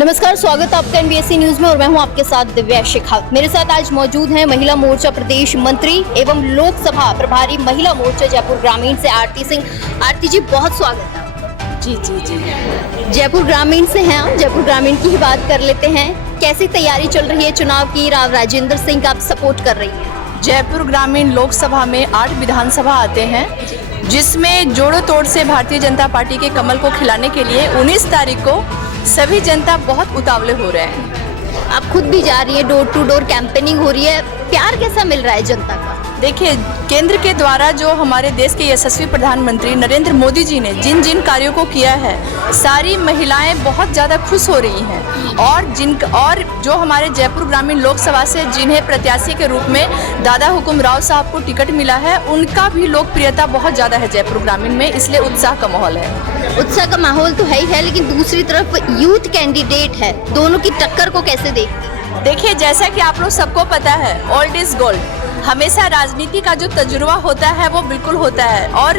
नमस्कार, स्वागत है आपका एनबीएससी न्यूज में और मैं हूं आपके साथ दिव्या शेखावत। मेरे साथ आज मौजूद हैं महिला मोर्चा प्रदेश मंत्री एवं लोकसभा प्रभारी महिला मोर्चा जयपुर ग्रामीण से आरती सिंह। आरती जी, बहुत स्वागत है आपका। जी जी जी। जयपुर ग्रामीण से हैं आप, जयपुर ग्रामीण की ही बात कर लेते हैं। कैसी तैयारी चल रही है चुनाव की? राव राजेंद्र सिंह का आप सपोर्ट कर रही है। जयपुर ग्रामीण लोकसभा में 8 विधानसभा आते हैं, जिसमें जोड़ों तोड़ से भारतीय जनता पार्टी के कमल को खिलाने के लिए 19 तारीख को सभी जनता बहुत उतावले हो रहे हैं। आप खुद भी जा रही है, डोर टू डोर कैंपेनिंग हो रही है, प्यार कैसा मिल रहा है जनता का? देखिए, केंद्र के द्वारा जो हमारे देश के यशस्वी प्रधानमंत्री नरेंद्र मोदी जी ने जिन जिन कार्यों को किया है, सारी महिलाएं बहुत ज़्यादा खुश हो रही हैं। और जो हमारे जयपुर ग्रामीण लोकसभा से जिन्हें प्रत्याशी के रूप में दादा हुकुम राव साहब को टिकट मिला है, उनका भी लोकप्रियता बहुत ज़्यादा है जयपुर ग्रामीण में, इसलिए उत्साह का माहौल है। उत्साह का माहौल तो है ही है, लेकिन दूसरी तरफ यूथ कैंडिडेट है, दोनों की टक्कर को कैसे देखती हैं? देखिए, जैसा कि आप लोग सबको पता है, ओल्ड इज गोल्ड। हमेशा राजनीति का जो तजुर्बा होता है वो बिल्कुल होता है। और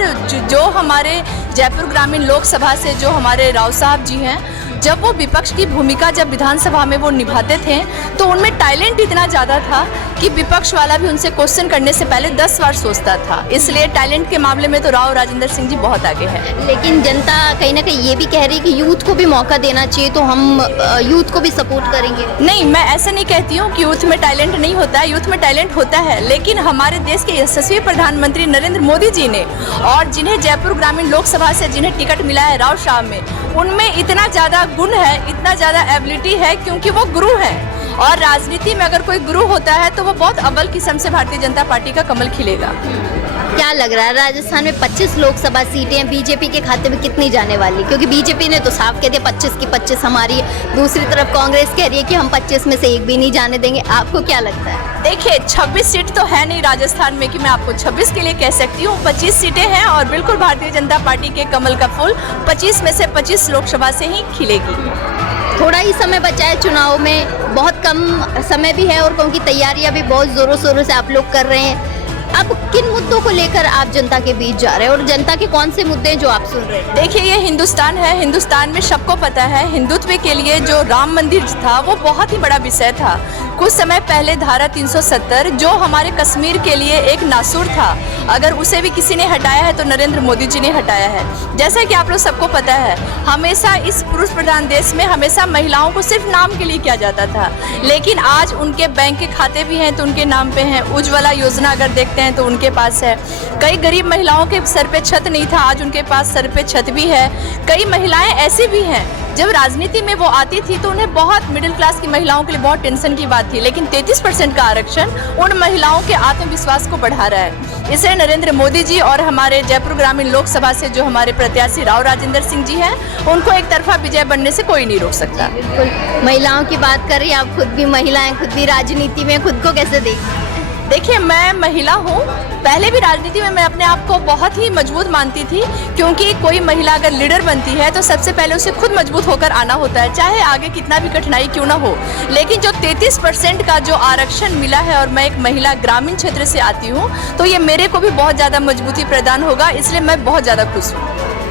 जो हमारे जयपुर ग्रामीण लोकसभा से जो हमारे राव साहब जी हैं, जब वो विपक्ष की भूमिका जब विधानसभा में वो निभाते थे, तो उनमें टैलेंट इतना ज़्यादा था कि विपक्ष वाला भी उनसे क्वेश्चन करने से पहले 10 बार सोचता था। इसलिए टैलेंट के मामले में तो राव राजेंद्र सिंह जी बहुत आगे हैं। लेकिन जनता कहीं ना कहीं ये भी कह रही है कि यूथ को भी मौका देना चाहिए, तो हम यूथ को भी सपोर्ट करेंगे। नहीं, मैं ऐसा नहीं कहती हूँ कि यूथ में टैलेंट नहीं होता है, यूथ में टैलेंट होता है। लेकिन हमारे देश के यशस्वी प्रधानमंत्री नरेंद्र मोदी जी ने, और जिन्हें जयपुर ग्रामीण लोकसभा से जिन्हें टिकट मिला है राव साहब में, उनमें इतना ज़्यादा गुण है, इतना ज़्यादा एबिलिटी है, क्योंकि वो गुरु हैं। और राजनीति में अगर कोई गुरु होता है तो वो बहुत अव्वल किस्म से भारतीय जनता पार्टी का कमल खिलेगा। क्या लग रहा है, राजस्थान में 25 लोकसभा सीटें हैं, बीजेपी के खाते में कितनी जाने वाली? क्योंकि बीजेपी ने तो साफ कह दिया 25 की 25 हमारी है, दूसरी तरफ कांग्रेस कह रही है कि हम 25 में से एक भी नहीं जाने देंगे। आपको क्या लगता है? देखिए, 26 सीट तो है नहीं राजस्थान में कि मैं आपको 26 के लिए कह सकती हूँ। 25 सीटें हैं और बिल्कुल भारतीय जनता पार्टी के कमल का फूल 25 में से 25 लोकसभा से ही खिलेगी। थोड़ा ही समय बचा है चुनाव में, बहुत कम समय भी है और उनकी तैयारियां भी बहुत जोरों शोरों से आप लोग कर रहे हैं। अब किन मुद्दों को लेकर आप जनता के बीच जा रहे हैं और जनता के कौन से मुद्दे हैं जो आप सुन रहे हैं? देखिए, ये हिंदुस्तान है, हिंदुस्तान में सबको पता है, हिंदुत्व के लिए जो राम मंदिर था वो बहुत ही बड़ा विषय था। कुछ समय पहले धारा 370 जो हमारे कश्मीर के लिए एक नासूर था, अगर उसे भी किसी ने हटाया है तो नरेंद्र मोदी जी ने हटाया है। जैसा कि आप लोग सबको पता है, हमेशा इस पुरुष प्रधान देश में हमेशा महिलाओं को सिर्फ नाम के लिए किया जाता था, लेकिन आज उनके बैंक के खाते भी हैं तो उनके नाम पे हैं। उज्ज्वला योजना अगर देखते हैं तो उनके पास है। कई गरीब महिलाओं के सर पे छत नहीं था, आज उनके पास सर पे छत भी है। कई महिलाएं ऐसी भी हैं, जब राजनीति में वो आती थी तो उन्हें बहुत, मिडिल क्लास की महिलाओं के लिए बहुत टेंशन की बात थी, लेकिन 33% का आरक्षण उन महिलाओं के आत्मविश्वास को बढ़ा रहा है। इसलिए नरेंद्र मोदी जी और हमारे जयपुर ग्रामीण लोकसभा से जो हमारे प्रत्याशी राव राजेंद्र सिंह जी हैं, उनको एक तरफा विजय बनने से कोई नहीं रोक सकता। बिल्कुल। महिलाओं की बात कर रही हैं आप, खुद भी महिलाएं, खुद भी राजनीति में, खुद को कैसे देखती हैं? देखिए, मैं महिला हूँ, पहले भी राजनीति में मैं अपने आप को बहुत ही मजबूत मानती थी, क्योंकि कोई महिला अगर लीडर बनती है तो सबसे पहले उसे खुद मजबूत होकर आना होता है, चाहे आगे कितना भी कठिनाई क्यों ना हो। लेकिन जो 33% का जो आरक्षण मिला है और मैं एक महिला ग्रामीण क्षेत्र से आती हूँ, तो ये मेरे को भी बहुत ज़्यादा मजबूती प्रदान होगा, इसलिए मैं बहुत ज़्यादा खुश हूँ।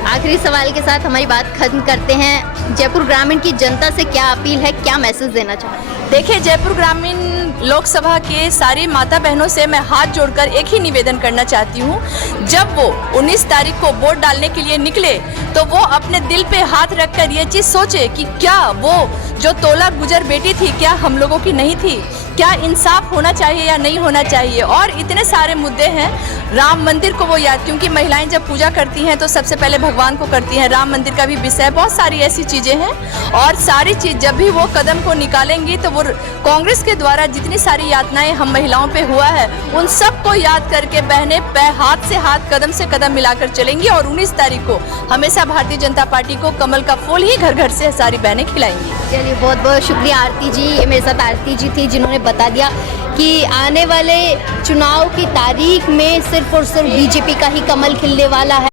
आखिरी सवाल के साथ हमारी बात खत्म करते हैं। जयपुर ग्रामीण की जनता से क्या अपील है, क्या मैसेज देना चाहते हैं? देखिए, जयपुर ग्रामीण लोकसभा के सारी माता बहनों से मैं हाथ जोड़कर एक ही निवेदन करना चाहती हूँ, जब वो 19 तारीख को वोट डालने के लिए निकले तो वो अपने दिल पे हाथ रखकर ये चीज़ सोचे कि क्या वो जो तोला गुजर बेटी थी, क्या हम लोगों की नहीं थी? क्या इंसाफ होना चाहिए या नहीं होना चाहिए, और इतने सारे मुद्दे हैं। राम मंदिर को वो याद, क्योंकि महिलाएं जब पूजा करती हैं तो सबसे पहले भगवान को करती हैं। राम मंदिर का भी विषय, बहुत सारी ऐसी चीज़ें हैं, और सारी चीज़ जब भी वो कदम को निकालेंगी तो वो कांग्रेस के द्वारा जितनी सारी यातनाएं हम महिलाओं पे हुआ है उन सब को याद करके बहनें हाथ से हाथ, कदम से कदम मिलाकर चलेंगी, और 19 तारीख को हमेशा भारतीय जनता पार्टी को कमल का फूल ही घर घर से सारी बहनें खिलाएंगी। चलिए, बहुत बहुत शुक्रिया आरती जी। ये मेरे साथ आरती जी थी जिन्होंने बता दिया कि आने वाले चुनाव की तारीख में सिर्फ और सिर्फ बीजेपी का ही कमल खिलने वाला है।